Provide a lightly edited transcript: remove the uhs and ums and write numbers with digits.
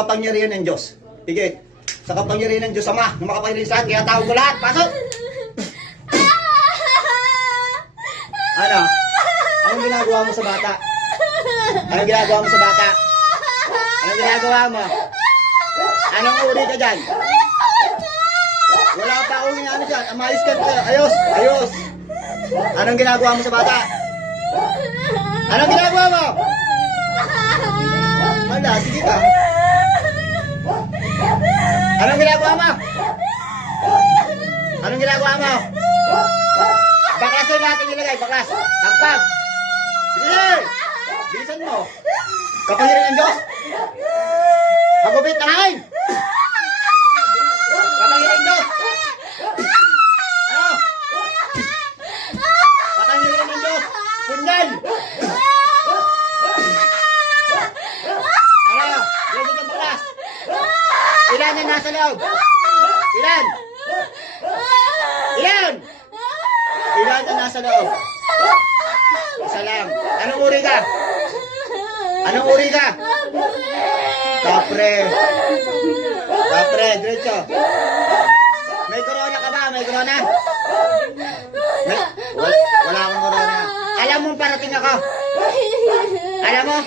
Kapangyarihan ng Diyos. Sige. Sa kapangyarihan ng Diyos Ama, na makapangyarihan sa akin, kaya tawag ko lahat. Pasok! Ano? Anong ginagawa mo sa bata? Anong ginagawa mo sa bata? Anong ginagawa mo? Anong uri ka dyan? Wala pa akong ano dyan. Amayos ka tayo. Ayos! Ayos! Anong ginagawa mo sa bata? Anong ginagawa mo? Wala, sige ka. Anong ginagawa mo? Anong ginagawa mo? Baklas na natin nilagay, baklas. Pagpag. Bilis! Bilisan mo. Kapangyarihan ng Diyos. Pagupit na hain. Kapangyarihan ng Diyos. Ano? Kapangyarihan ng Diyos. Punyan. Ano? Bilisan ng baklas. Ilan na nasa loob? Ilan? Ilan? Ilan na nasa loob? Isa lang. Anong uri ka? Anong uri ka? Kapre. Kapre, diretso. May corona ka ba? May corona? Wala akong corona. Alam mong parating ako? Alam mo?